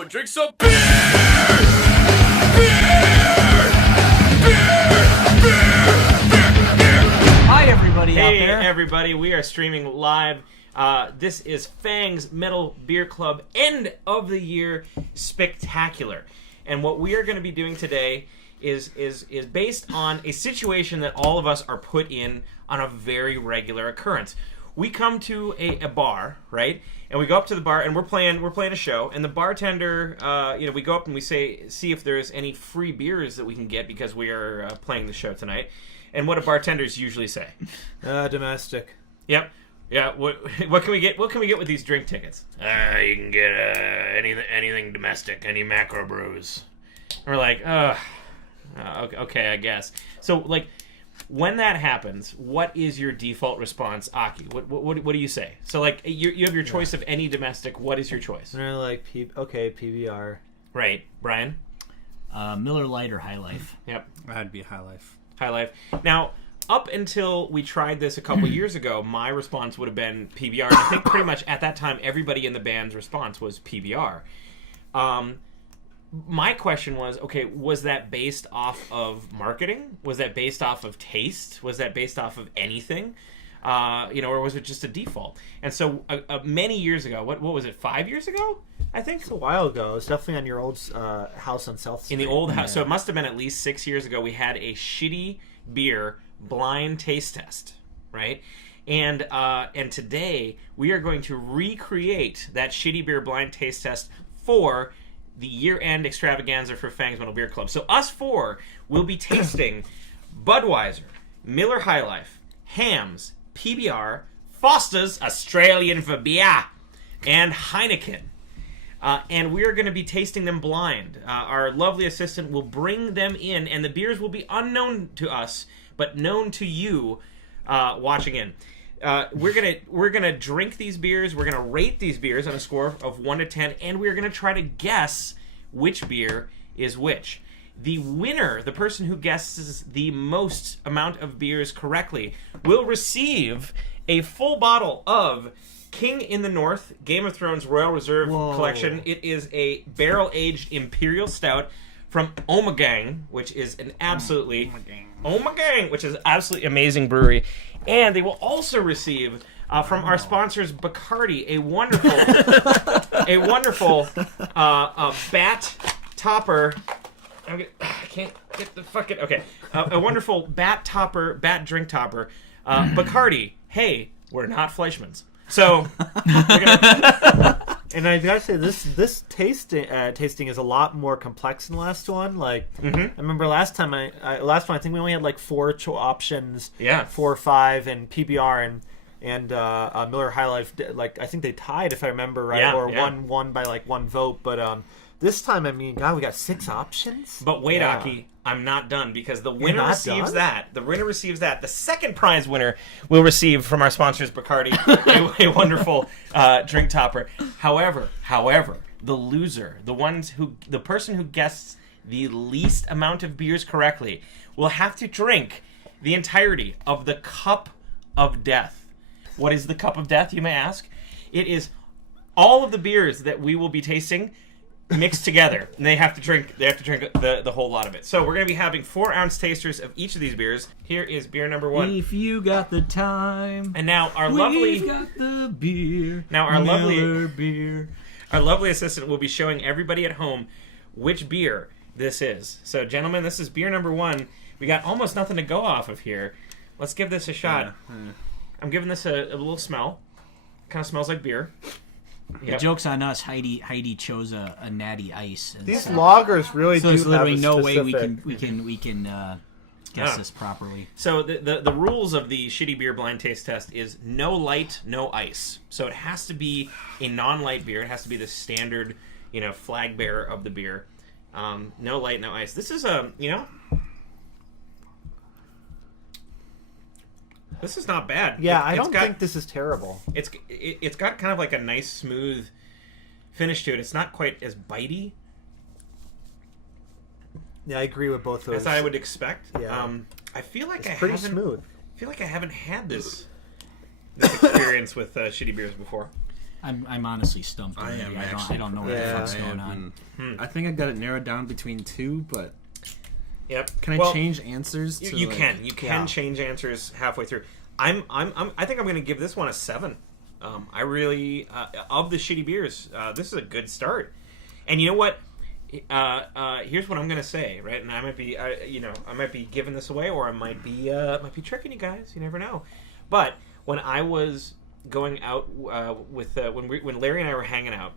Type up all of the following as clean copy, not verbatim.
Go drink some beer! Hi, everybody out there. Hey, everybody. We are streaming live. This is Fang's Metal Beer Club End of the Year Spectacular. And what we are going to be doing today is based on a situation that all of us are put in on a very regular occurrence. We come to a bar, right? And we go up to the bar and we're playing a show. And the bartender, we go up and we see if there's any free beers that we can get because we are playing the show tonight. And what do bartenders usually say? Domestic. Yep. Yeah. What can we get? What can we get with these drink tickets? You can get anything domestic, any macrobrews. And we're like, okay, I guess. So, like, when that happens, what is your default response, Aki? What do you say? So, like, you have your choice of any domestic. What is your choice? And like, PBR. Right, Brian. Miller Lite or High Life. Yep. I'd be High Life. High Life. Now, up until we tried this a couple years ago, my response would have been PBR. And I think pretty much at that time, everybody in the band's response was PBR. My question was, okay, was that based off of marketing? Was that based off of taste? Was that based off of anything? Or was it just a default? And so many years ago, what was it, 5 years ago, I think? It's a while ago. It's definitely on your old house on South Street. In the old house. So it must have been at least 6 years ago. We had a shitty beer blind taste test, right? And today we are going to recreate that shitty beer blind taste test for the year-end extravaganza for Fang's Metal Beer Club. So us four will be tasting Budweiser, Miller High Life, Hamm's, PBR, Foster's Australian for beer, and Heineken. And we are going to be tasting them blind. Our lovely assistant will bring them in, and the beers will be unknown to us, but known to you watching in. We're gonna drink these beers. We're gonna rate these beers on a score of 1 to 10, and we're gonna try to guess which beer is which. The winner, the person who guesses the most amount of beers correctly, will receive a full bottle of King in the North Game of Thrones Royal Reserve Collection. It is a barrel-aged Imperial Stout from Ommegang, which is an absolutely amazing brewery. And they will also receive from our sponsors Bacardi a wonderful bat topper. I can't get the fucking a wonderful bat drink topper. Bacardi. Hey, we're not Fleischmann's. So, and I gotta say, this tasting is a lot more complex than the last one. Like, I remember last one I think we only had like 4 options. Yeah, 4 or 5, and PBR and Miller High Life. Like, I think they tied, if I remember right, won by like 1 vote. But this time, I mean, God, we got 6 options. But wait, Aki, I'm not done, because the winner receives that. The winner receives that. The second prize winner will receive from our sponsors Bacardi a wonderful drink topper. However, the loser, the person who guesses the least amount of beers correctly, will have to drink the entirety of the Cup of Death. What is the Cup of Death, you may ask? It is all of the beers that we will be tasting mixed together, and they have to drink the whole lot of it. So we're going to be having 4-ounce tasters of each of these beers. Here is beer number 1. If you got the time, and now we've got the beer. Now our Miller beer. Our lovely assistant will be showing everybody at home which beer this is. So, gentlemen, this is beer number 1. We got almost nothing to go off of here. Let's give this a shot. I'm giving this a little smell. Kind of smells like beer. Yep. The joke's on us. Heidi chose a natty ice. These lagers really do there's literally have a no specific... way we can guess this properly. So the rules of the shitty beer blind taste test is no light, no ice. So it has to be a non-light beer. It has to be the standard, flag bearer of the beer. No light, no ice. This is this is not bad. Yeah, I don't think this is terrible. It's got kind of like a nice smooth finish to it. It's not quite as bitey. Yeah, I agree with both those. As I would expect. Yeah. I feel like it's pretty smooth. I feel like I haven't had this experience with shitty beers before. I'm honestly stumped. I Already. am I actually. don't know what the fuck's going on. I think I got it narrowed down between 2, but Yep. can I change answers? To You can change answers halfway through. I think I'm going to give this one a 7. I really of the shitty beers, this is a good start. And you know what? Here's what I'm going to say, right? And I might be, I might be giving this away, or I might be tricking you guys. You never know. But when I was going out with when Larry and I were hanging out,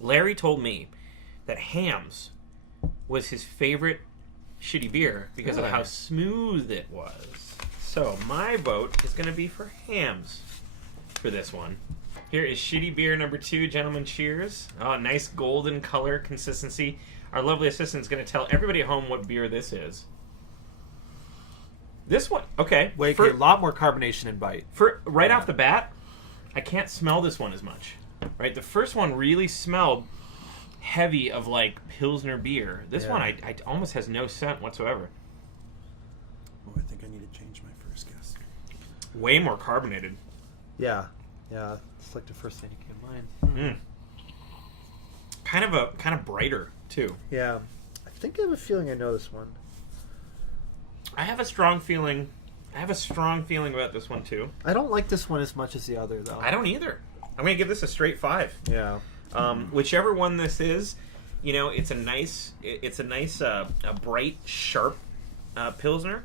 Larry told me that Hams was his favorite shitty beer because of how smooth it was. So my vote is going to be for Hams for this one. Here is shitty beer number 2, gentlemen. Cheers! Oh, nice golden color consistency. Our lovely assistant is going to tell everybody at home what beer this is. This one, okay. Wait, a lot more carbonation and bite. Right off the bat, I can't smell this one as much. Right, the first one really smelled heavy of like Pilsner beer. This one, I almost has no scent whatsoever. Oh, I think I need to change my first guess. Way more carbonated. Yeah. It's like the first thing that came to mind. Kind of brighter too. Yeah, I think I have a feeling I know this one. I have a strong feeling about this one too. I don't like this one as much as the other though. I don't either. I'm gonna give this a straight 5. Yeah. Whichever one this is, it's a nice, a bright, sharp Pilsner.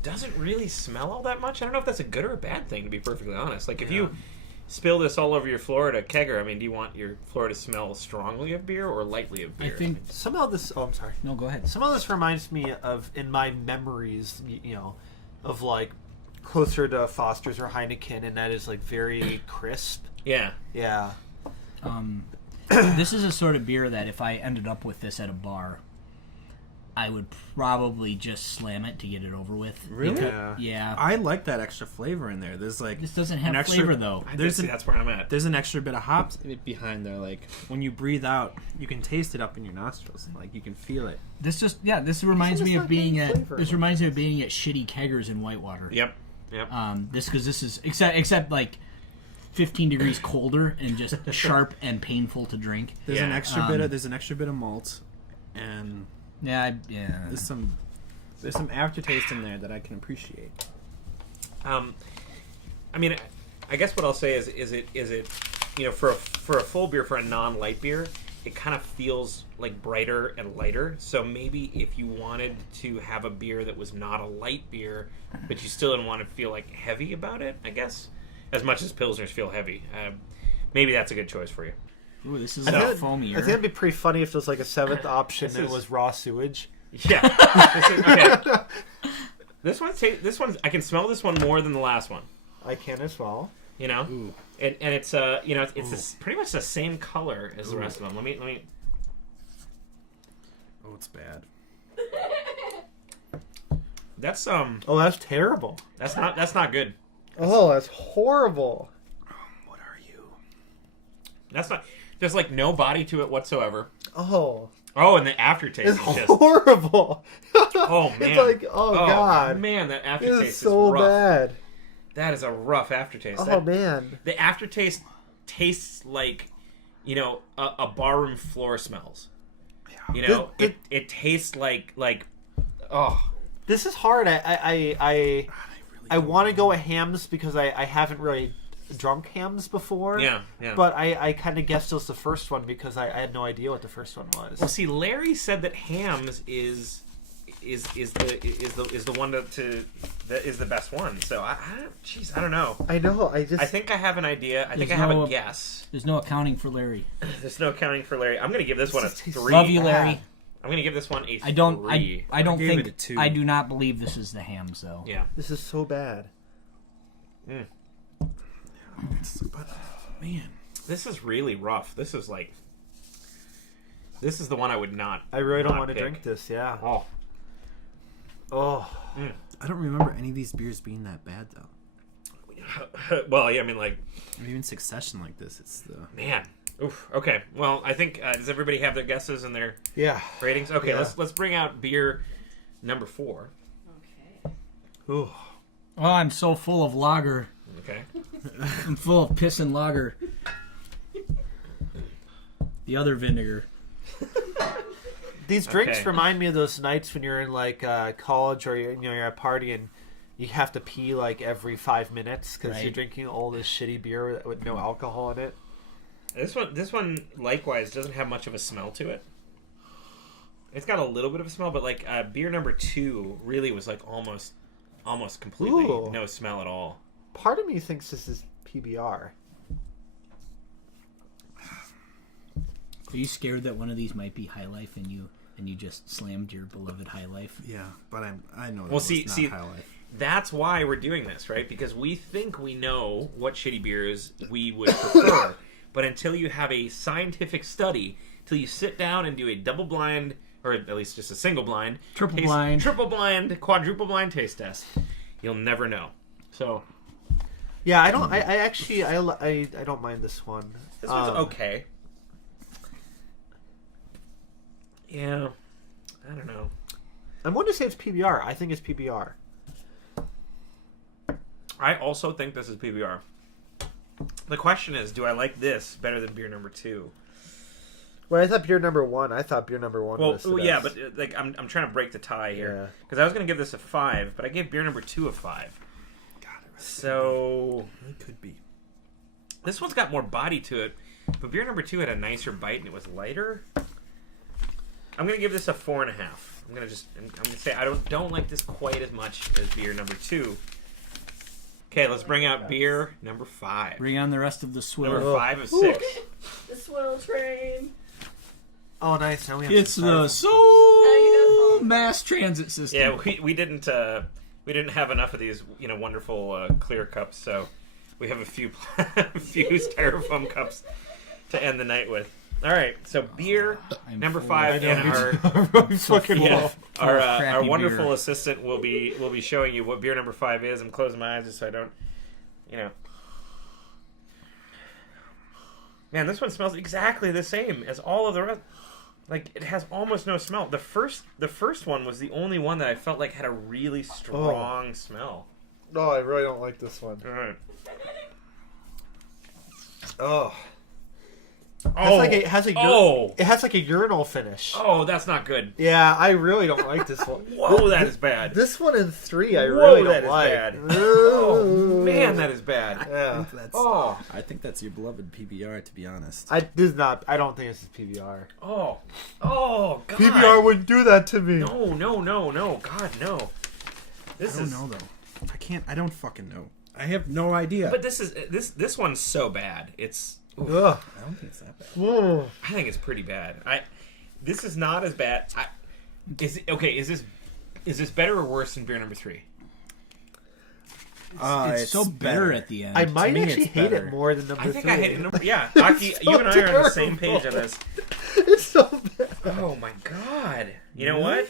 Doesn't really smell all that much. I don't know if that's a good or a bad thing, to be perfectly honest. Like, if you spill this all over your Florida kegger, I mean, do you want your Florida to smell strongly of beer or lightly of beer? I think somehow this... Oh, I'm sorry. No, go ahead. Somehow this reminds me of, in my memories, of, like, closer to Foster's or Heineken, and that is, like, very crisp. Yeah. Yeah. This is a sort of beer that if I ended up with this at a bar, I would probably just slam it to get it over with. Really? Yeah. I like that extra flavor in there. There's like This doesn't have extra flavor though. That's where I'm at. There's an extra bit of hops behind there. Like when you breathe out, you can taste it up in your nostrils. Like you can feel it. This reminds me of being at shitty keggers in Whitewater. Yep. This is except like 15 degrees colder and just sharp and painful to drink. There's an extra bit of malt, and there's some aftertaste in there that I can appreciate. I mean, I guess what I'll say is it for a full beer, for a non-light beer, it kind of feels like brighter and lighter. So maybe if you wanted to have a beer that was not a light beer, but you still didn't want to feel like heavy about it, I guess, as much as Pilsners feel heavy, maybe that's a good choice for you. Ooh, this is foamier. I think it'd be pretty funny if there was like a 7th option and it was raw sewage. Yeah. This one, I can smell this one more than the last one. I can as well. Ooh. And it's it's pretty much the same color as the rest of them. Let me. Oh, it's bad. That's Oh, that's terrible. That's not good. Oh, that's horrible. What are you? That's not. There's like no body to it whatsoever. Oh, and the aftertaste it's is just horrible. Oh man, it's like god, man, that aftertaste is so rough. bad. That is a rough aftertaste. Man, the aftertaste tastes like a barroom floor smells. It tastes like oh. This is hard. I want to go with Hams because I haven't really drunk Hams before. Yeah. But I kind of guessed it was the first one because I had no idea what the first one was. Well, see, Larry said that Hams is the one that is the best one. So I don't know. I know. I think I have an idea. I think I have a guess. There's no accounting for Larry. There's no accounting for Larry. I'm going to give this one a 3. Love you, Larry. I'm going to give this one a 3. I don't think it a 2. I do not believe this is the Hams though. Yeah. This is so bad. But man, this is really rough. This is the one I would not. I really don't not want to pick. drink this. Yeah. Oh. I don't remember any of these beers being that bad though. Well, yeah, I mean, like, or even Succession like this. It's the man. Oof. Okay. Well, I think does everybody have their guesses and their ratings? Okay. Yeah. Let's bring out beer number 4. Okay. Ooh. Oh, I'm so full of lager. Okay. I'm full of piss and lager. The other vinegar. These drinks remind me of those nights when you're in like college or you're at a party and you have to pee like every 5 minutes because you're drinking all this shitty beer with no alcohol in it. This one likewise doesn't have much of a smell to it. It's got a little bit of a smell, but like beer number 2 really was like almost completely no smell at all. Part of me thinks this is PBR. Are you scared that one of these might be High Life and you just slammed your beloved High Life? Yeah, but I know. Well, see, High Life. That's why we're doing this, right? Because we think we know what shitty beers we would prefer, but until you have a scientific study, till you sit down and do a double blind, or at least just a single blind, triple blind, quadruple blind taste test, you'll never know. So, yeah, I don't. I actually don't mind this one. This one's okay. Yeah, I don't know. I'm going to say it's PBR. I think it's PBR. I also think this is PBR. The question is, do I like this better than beer number 2? Well, I thought beer number 1. I thought beer number 1 was the best. Yeah, but like I'm trying to break the tie here because I was going to give this a 5, but I gave beer number 2 a 5. God, so it could be. This one's got more body to it, but beer number 2 had a nicer bite and it was lighter. I'm going to give this a 4.5. I'm going to say I don't like this quite as much as beer number 2. Okay, let's bring out beer number 5. Bring on the rest of the swill. Number 5 of 6. The swill train. Oh, nice. Now we have it's the Soul Mass Transit System. Yeah, we didn't have enough of these wonderful clear cups, so we have a few styrofoam cups to end the night with. All right, so beer number 5 and our wonderful beer assistant will be showing you what beer number 5 is. I'm closing my eyes just so I don't, Man, this one smells exactly the same as all of the rest. Like it has almost no smell. The first one was the only one that I felt like had a really strong smell. No, I really don't like this one. All right. Oh. It has like a urinal finish. Oh, that's not good. Yeah, I really don't like this one. Whoa, that is bad. This one in 3, I really don't like. That is bad. Oh man, that is bad. Yeah. I think that's your beloved PBR. To be honest, I don't think this is PBR. Oh, God. PBR wouldn't do that to me. No, God, no. I don't know though. I don't fucking know. I have no idea. But this one's so bad. It's. Ugh. I don't think it's that bad. Whoa. I think it's pretty bad. This is not as bad. Is this better or worse than beer number 3? It's so bitter at the end. I might actually hate it more than number 3. I think I hate it. Yeah, Aki, you and I are on the same page on this. It's so bad. Oh my god! You know what?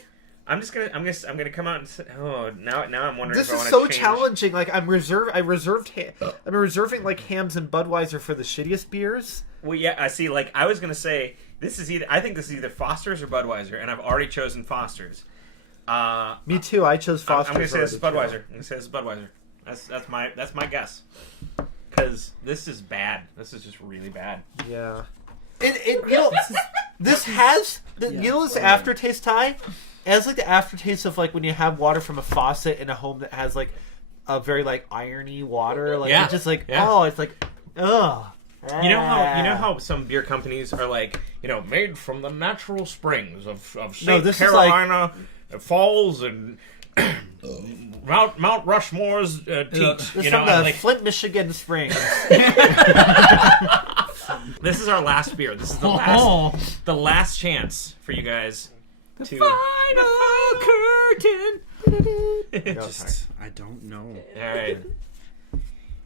I'm gonna come out and say, now I'm wondering. This if I is want so to challenging. Like I'm reserving like Hams and Budweiser for the shittiest beers. Well, yeah, I see. Like I was gonna say, I think this is either Foster's or Budweiser, and I've already chosen Foster's. Me too. I chose Foster's. I'm gonna say this is Budweiser. I'm gonna say this is Budweiser. That's my guess. Because this is bad. This is just really bad. Yeah. This has this aftertaste, Ty. It has like the aftertaste of like when you have water from a faucet in a home that has like a very like irony water. Like it's just like it's like ugh. You know how some beer companies are like made from the natural springs of St. Carolina Falls and Mount Rushmore's teat. This is from the Flint, Michigan springs. This is our last beer. This is the last chance for you guys. The final curtain. I don't know. All right.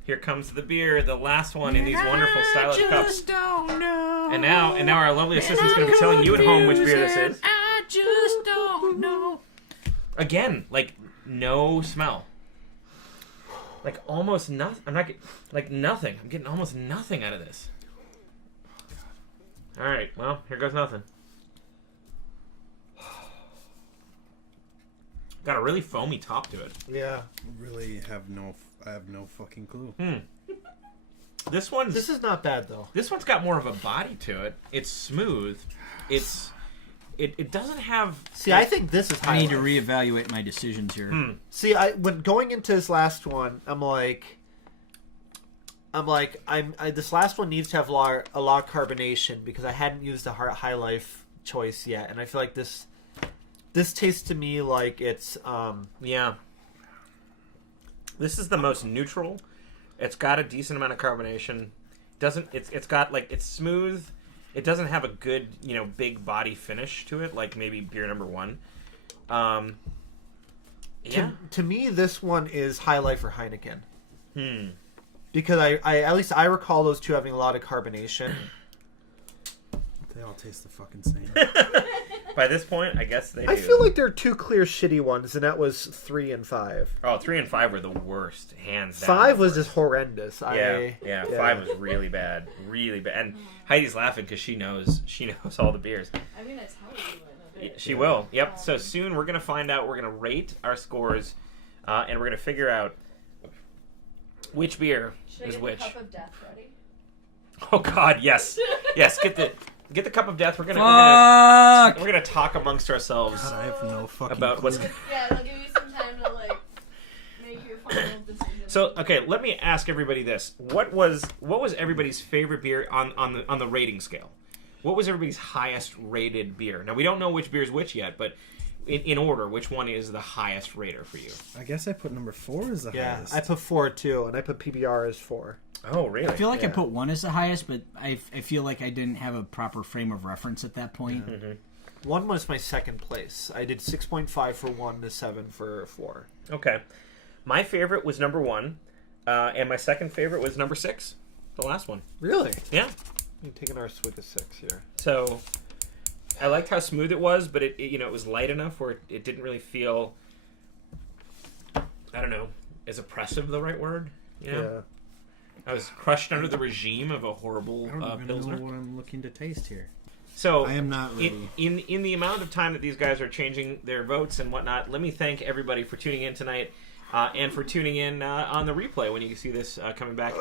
Here comes the beer, the last one in these wonderful stylish cups. Don't know. And now our lovely assistant's going to be telling you at home which beer this is. I just don't know. Again, like no smell. Like almost nothing. Nothing. I'm getting almost nothing out of this. All right. Well, here goes nothing. Got a really foamy top to it. Yeah. I have no fucking clue. This is not bad though. This one's got more of a body to it. It's smooth. It doesn't have. See, I think this is. I need to reevaluate my decisions here. See, when going into this last one, this last one needs to have a lot of carbonation because I hadn't used a high life choice yet, and I feel like this tastes to me like it's yeah. This is the most neutral. It's got a decent amount of carbonation. It's got like it's smooth. It doesn't have a good, big body finish to it, like maybe beer number 1. Yeah. To me, this one is High Life or Heineken. Because I at least I recall those two having a lot of carbonation. They all taste the fucking same. By this point, I guess they do. I feel like there are two clear shitty ones, and that was 3 and 5. Oh, 3 and 5 were the worst, hands down. 5 was just horrendous. Yeah, 5 was really bad. Really bad. And Heidi's laughing because she knows all the beers. I'm going to tell you. She will. Yep. So soon we're going to find out. We're going to rate our scores, and we're going to figure out which beer is which. Should I get the cup of death ready? Oh God, yes, yes. Get the cup of death. We're gonna talk amongst ourselves. God, I have no fucking about clue. what's. Yeah, it'll give you some time to make your final decision. So okay, let me ask everybody this: what was everybody's favorite beer on the rating scale? What was everybody's highest rated beer? Now we don't know which beer is which yet, but in order, which one is the highest rater for you? I guess I put number 4 as the highest. I put 4 too, and I put PBR as 4. Oh, really? I feel like I put 1 as the highest, but I feel like I didn't have a proper frame of reference at that point. Yeah. Mm-hmm. 1 was my second place. I did 6.5 for 1 to 7 for 4. Okay. My favorite was number 1, and my second favorite was number 6, the last one. Really? Yeah. I'm taking our swig of 6 here. So I liked how smooth it was, but it was light enough where it didn't really feel, I don't know, is oppressive the right word? Yeah. I was crushed under the regime of a horrible I don't even Pilsner. know what I'm looking to taste here. So I am not ready. In the amount of time that these guys are changing their votes and whatnot, let me thank everybody for tuning in tonight. And for tuning in on the replay when you see this coming back.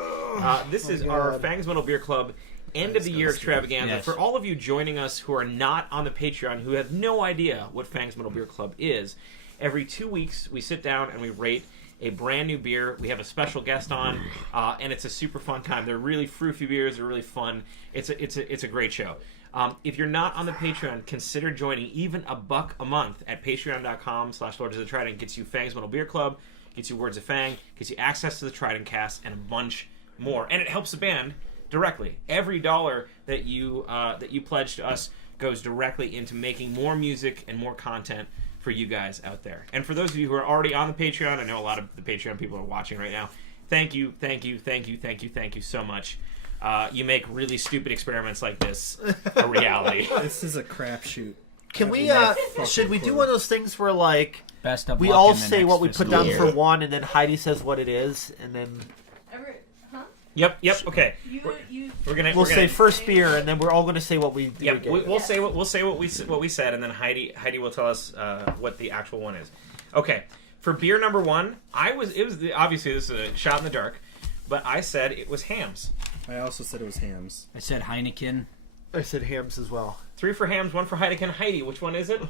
This is our Fang's Metal Beer Club end of the year extravaganza. Yes. For all of you joining us who are not on the Patreon, who have no idea what Fang's Metal Beer Club is, every 2 weeks we sit down and we rate a brand new beer. We have a special guest on, and it's a super fun time. They're really fruity beers. They're really fun. It's a great show. If you're not on the Patreon, consider joining. Even $1 a month at patreon.com/Lords of the Trident gets you Fang's Metal Beer Club, gets you Words of Fang, gets you access to the Trident Cast, and a bunch more. And it helps the band directly. Every dollar that you pledge to us goes directly into making more music and more content for you guys out there. And for those of you who are already on the Patreon, I know a lot of the Patreon people are watching right now. Thank you so much. You make really stupid experiments like this a reality. This is a crapshoot. Can we, should we do one of those things where, like, Best of we luck all in the say next what we put fiscal down year. for one, and then Heidi says what it is, and then Yep. Okay. We'll say first beer, and then we're all going to say what we. Yep. We'll say what we said, and then Heidi will tell us what the actual one is. Okay. For beer number 1, obviously this is a shot in the dark, but I said it was Hams. I also said it was Hams. I said Heineken. I said Hams as well. 3 for Hams, 1 for Heineken. Heidi, which one is it?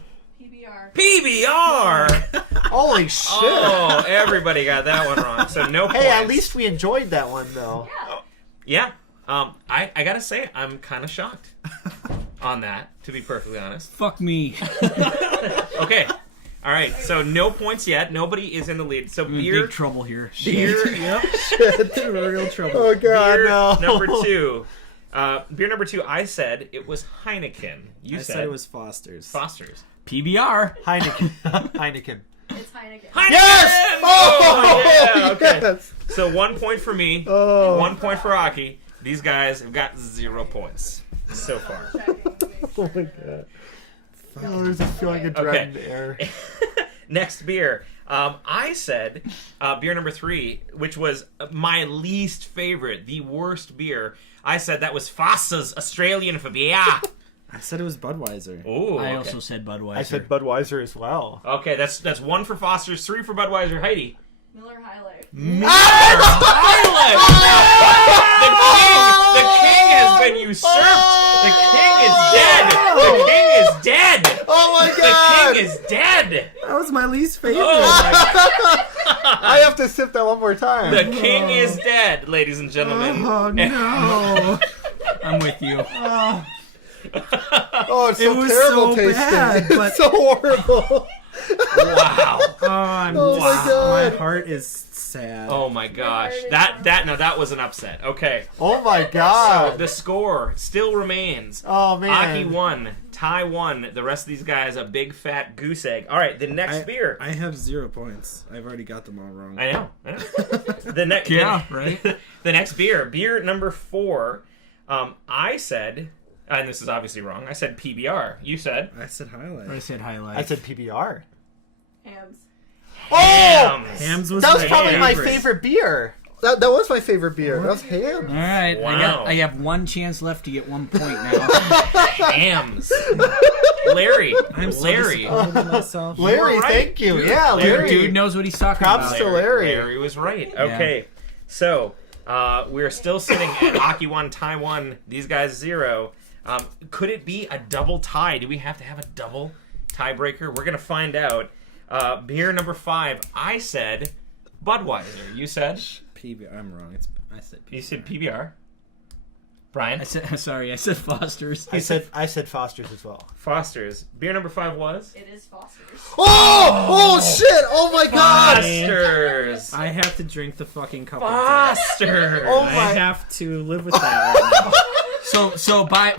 PBR. Holy shit! Oh, everybody got that one wrong. So no points. Hey, at least we enjoyed that one, though. Yeah. I gotta say, I'm kind of shocked on that, to be perfectly honest. Fuck me. Okay. All right. So no points yet. Nobody is in the lead. So beer. Big trouble here. Beer. Yep. Shit. Real trouble. Oh god, Beer no. number 2. Beer number 2. I said it was Heineken. You I said it was Foster's. Foster's. PBR. Heineken. Heineken. It's Heineken. Heineken! Yes! Oh, yeah. Okay. Yes! So 1 point for me. Oh. 1 point for Aki. These guys have got 0 points so far. Oh my god. Oh, there's a feeling of dread in the air. Next beer. I said beer number 3, which was my least favorite, the worst beer. I said that was Foster's Australian for beer. I said it was Budweiser. Oh, I also said Budweiser. I said Budweiser as well. Okay, that's 1 for Foster's, 3 for Budweiser. Heidi. Miller High Life. High Life! been usurped. The king is dead. The king is dead. Oh my god! The king is dead. That was my least favorite. Oh my I have to sip that one more time. The king is dead, ladies and gentlemen. Oh no! I'm with you. Oh, it's so It was terrible so tasting. bad, but- It's so horrible. Wow. Oh my god. My heart is sad. Oh my gosh. That was an upset. Okay. Oh my So god. the score still remains. Oh man. Aki won. Ty won. The rest of these guys a big fat goose egg. All right, the next beer. I have 0 points. I've already got them all wrong. I know. The next. Yeah, right. The next beer number 4. I said, and this is obviously wrong. I said PBR. You said I said highlight. I said highlight. I said PBR. Hams. Oh! Hams was That was my probably my favorite. favorite beer. That was my favorite beer. That was ham. All right, Wow. I have one chance left to get 1 point now. hams. Larry. I'm so Larry. disappointed in myself. Larry, You were right. thank you. Yeah, Larry. Larry. Dude knows what he's talking Props about. to Larry. Larry was right. Okay, so we're still sitting at Aki 1, Ty 1. These guys 0. Could it be a double tie? Do we have to have a double tiebreaker? We're gonna find out. Beer number 5. I said Budweiser. You said PBR. I'm wrong. I said PBR. you said PBR. Brian. I said Foster's. I said Foster's as well. Foster's. Beer number 5 was It is Foster's. Oh shit! Oh my god! Foster's. I have to drink the fucking cup of death. Foster's. Oh I my- have to live with that right now. So by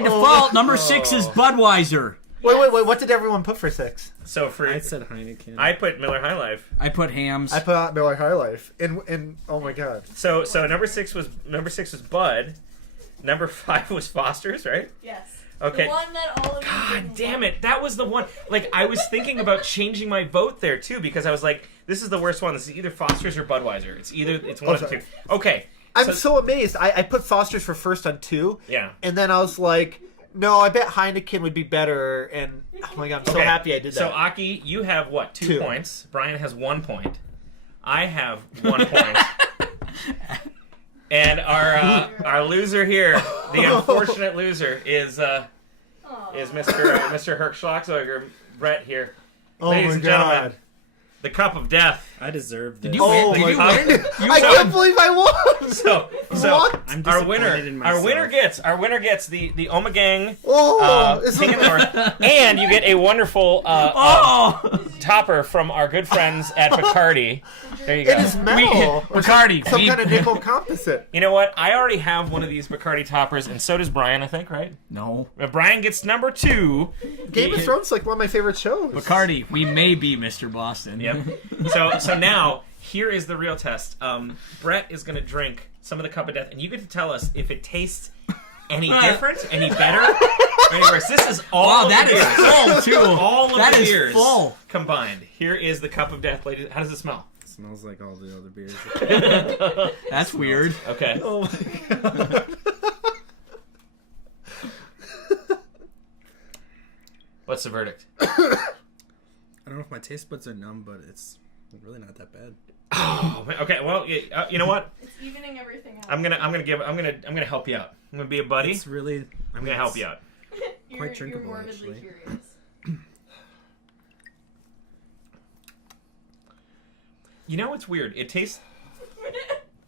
default, number 6 is Budweiser. Wait. What did everyone put for 6? So for I said Heineken. I put Miller High Life. I put hams. I put out Miller High Life. And oh my god. So number 6 was Bud. Number 5 was Foster's, right? Yes. Okay. The one that all of you God didn't damn want. it. That was the one. Like, I was thinking about changing my vote there, too, because I was like, this is the worst one. This is either Foster's or Budweiser. It's one of the sorry. two. Okay. I'm so amazed. I put Foster's for first on 2. Yeah. And then I was like, no, I bet Heineken would be better. And oh my god, I'm so Okay. happy I did that. So, Aki, you have what? 2 2. points. Brian has 1 point. I have 1 point. And our loser here, the unfortunate loser, is Mr. Herc Schlagzeuger, Brett here. oh Ladies my and god. gentlemen, the cup of death. I deserve this. Did you Oh win? my Did you god. win? I can't believe I won. So What? I'm our disappointed in myself. our winner gets the Omegang Oh, it's King of the North, and you get a wonderful topper from our good friends at Bacardi. There you go. It is metal. Or Bacardi. Some we- kind of nickel composite. You know what? I already have one of these Bacardi toppers, and so does Brian, I think, right? No. Brian gets number 2. Game of Thrones is like one of my favorite shows. Bacardi, we may be Mr. Boston. Yep. So now here is the real test. Brett is going to drink some of the cup of death, and you get to tell us if it tastes any different, any better, or any worse. This is all. Wow, of that the is beers. full too. All of That the is beers full. combined. Here is the cup of death, ladies. How does it smell? It smells like all the other beers. That's weird. Okay. Oh my god. What's the verdict? I don't know if my taste buds are numb, but it's really not that bad. Oh, man. Okay. Well, you know what? It's evening everything out. I'm gonna help you out. I'm gonna be a buddy. It's really. I'm gonna help you out. You're drinkable, morbidly actually. curious. You know what's weird? It tastes.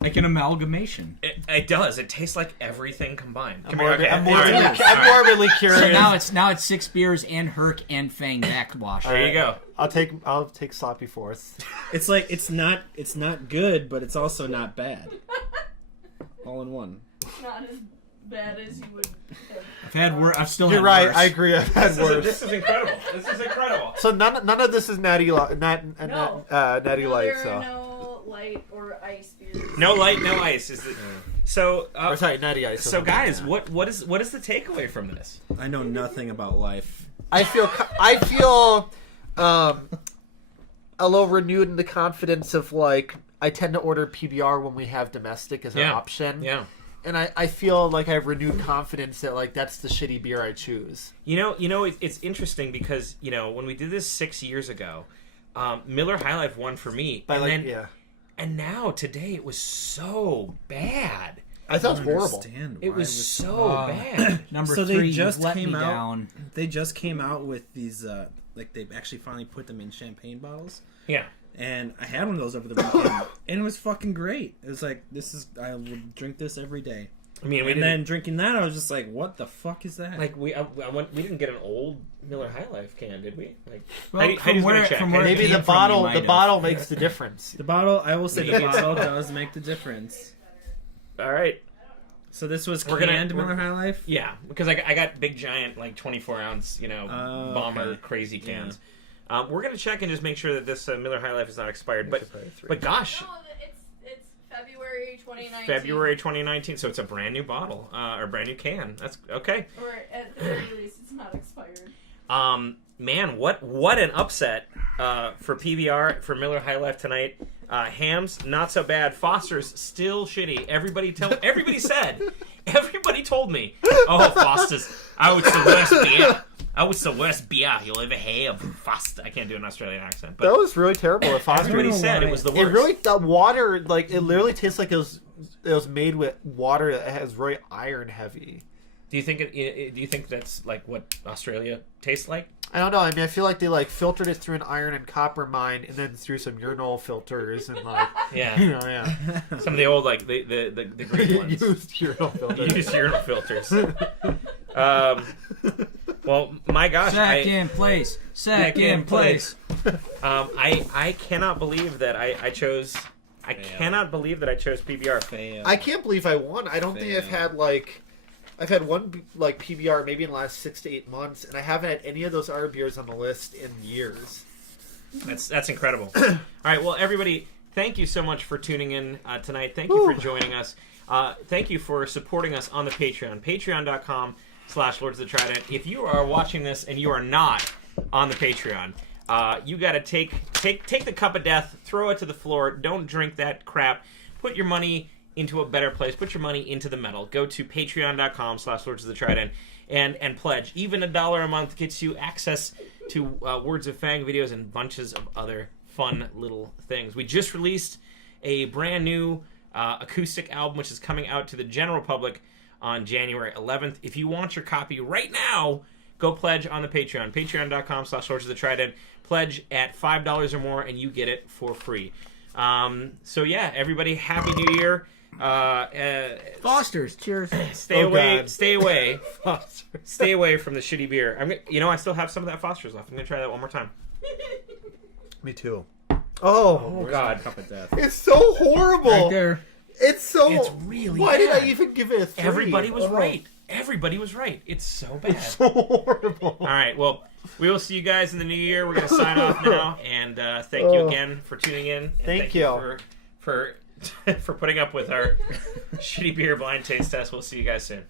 Like an amalgamation. It does. It tastes like everything combined. I'm Come here. Okay. morbidly, All right. I'm morbidly curious. So now it's 6 beers and Herc and Fang backwash. There you go. I'll take sloppy fourths. It's like it's not good, but it's also not bad. All in one. It's not as bad as you would think. I've still You're had right. worse. I agree. I've had worse. This is incredible. This is incredible. So none of this is natty No. natty No, light. there So are no light or ice beers. No light, no ice. Is the so? or sorry, natty ice. So guys, what is the takeaway from this? I know nothing about life. I feel a little renewed in the confidence of like I tend to order PBR when we have domestic as an option. Yeah. And I feel like I have renewed confidence that like that's the shitty beer I choose. You know, it's interesting because when we did this 6 years ago, Miller High Life won for me, But and like then yeah. and now today it was so bad. I thought it was horrible. It was so bad. Number so 3, they just let came me out. down. They just came out with these. Like they actually finally put them in champagne bottles. Yeah. And I had one of those over the weekend, and it was fucking great. It was like I would drink this every day. I mean, and then drinking that, I was just like, "What the fuck is that?" Like we didn't get an old Miller High Life can, did we? Like, well, from where maybe the bottle makes the difference. The bottle, I will say, the bottle does make the difference. All right. So this was canned Miller High Life. Yeah, because I got big giant like 24-ounce, bomber crazy cans. Yeah. We're gonna check and just make sure that this Miller High Life is not expired. But gosh. No, it's February 2019. February 2019, so it's a brand new bottle or brand new can. That's okay. Or at the very least, it's not expired. Man, what an upset for PBR for Miller High Life tonight. Hams not so bad. Foster's still shitty. Everybody told me. Oh, Foster's out the worst beer. Oh, it's the worst beer you'll ever have. Foster. I can't do an Australian accent. But that was really terrible. Everybody said it was the worst. The water, like it literally tastes like it was made with water that has very iron heavy. Do you think that's like what Australia tastes like? I don't know. I mean, I feel like they like filtered it through an iron and copper mine, and then through some urinal filters and like yeah, some of the old like the green ones. Used urinal filters. Well, my gosh, Second place. I cannot believe that I chose. I cannot believe that I chose PBR. Fail. I can't believe I won. I don't think I've had one like PBR maybe in the last 6 to 8 months, and I haven't had any of those other beers on the list in years. That's incredible. All right, well, everybody, thank you so much for tuning in tonight. Thank you for joining us. Thank you for supporting us on the Patreon. Patreon.com/Lords of the Trident. If you are watching this and you are not on the Patreon, you got to take the cup of death, throw it to the floor. Don't drink that crap. Put your money into a better place. Put your money into the metal. Go to patreon.com/Lords of the Trident and pledge. Even $1 a month gets you access to Words of Fang videos and bunches of other fun little things. We just released a brand new acoustic album, which is coming out to the general public on January 11th. If you want your copy right now, go pledge on the Patreon. Patreon.com/Lords of the Trident. Pledge at $5 or more, and you get it for free. So yeah, everybody, Happy New Year. Foster's, cheers. Stay away stay away from the shitty beer. I still have some of that Foster's left. I'm gonna try that one more time. Me too. Oh God, cup of death. It's so horrible. Right there. It's really why bad. Did I even give it a 3? Everybody was right. It's so bad. It's so horrible. All right, well, we will see you guys in the new year. We're going to sign off now, and thank you again for tuning in. And thank you for putting up with our shitty beer blind taste test. We'll see you guys soon.